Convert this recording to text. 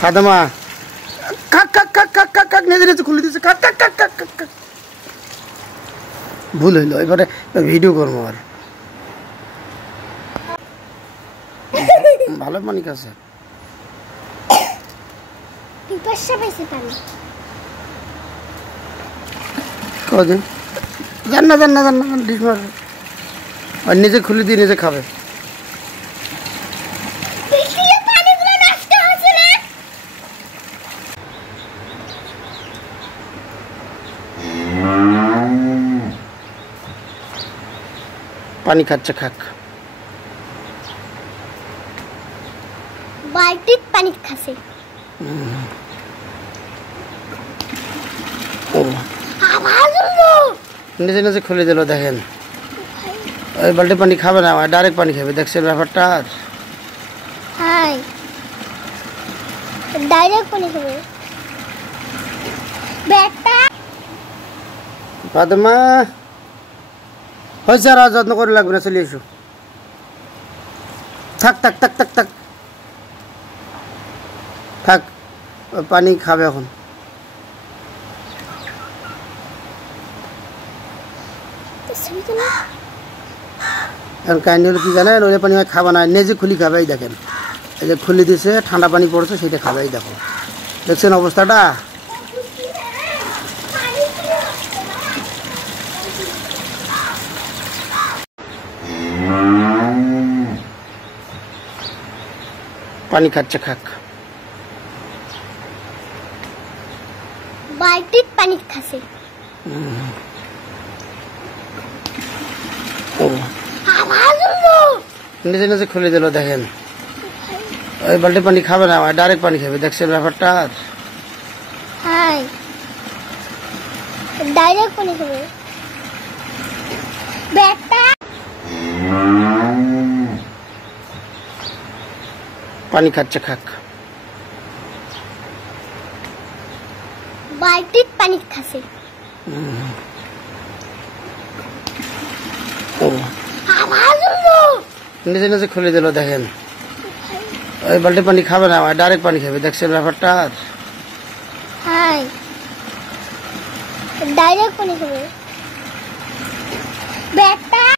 ফাতেমা কাক কাক কাক কাক কাক কাক নিজে নিজে খুলে দিচ্ছে কাক কাক কাক কাক কাক কাক ভুল হইলো এবারে ভিডিও করবো আর ভালো পানি কাছে কদিন জান না ডিশ মারবে আর নিজে খুলে দিয়ে নিজে খাবে পানি খাচ্ছে খাক বালতিত পানি খাচ্ছে নিজে নিজে খুলে দিল দেখেন ওই বালতি পানি খাবে না ডাইরেক্ট পানি খাবে দেখছেন ব্যাপারটা আর হাই ডাইরেক্ট পানি খাবে বেটা ফাতেমা হয়েছে আর যত্ন করে লাগবে না চলে এসো থাক থাক থাক থাক থাক থাক পানি খাবে এখন কাহিনী হলো কি জানেন ওই পানি খাবে না নিজে খুলি খাবে এই দেখেন এই যে খুলি দিছে ঠান্ডা পানি পড়ছে সেটা খাবে এই দেখো দেখছেন অবস্থাটা পানি খাচ্ছে খাক বালতিত পানি খাচ্ছে নিজে নিজে খুলে দিল দেখেন ওই বালতি পানি খাবে না ডাইরেক্ট পানি খাবে দেখছেন ব্যাপারটা আর হাই ডাইরেক্ট পানি খাবে বেটা পানি খাচ্ছে খাক বালতিত পানি খাচ্ছে নিজে নিজে খুলে দিল দেখেন ওই বালতি পানি খাবে না ডাইরেক্ট পানি খাবে দেখছেন ব্যাপারটা আর হাই ডাইরেক্ট পানি খাবে বেটা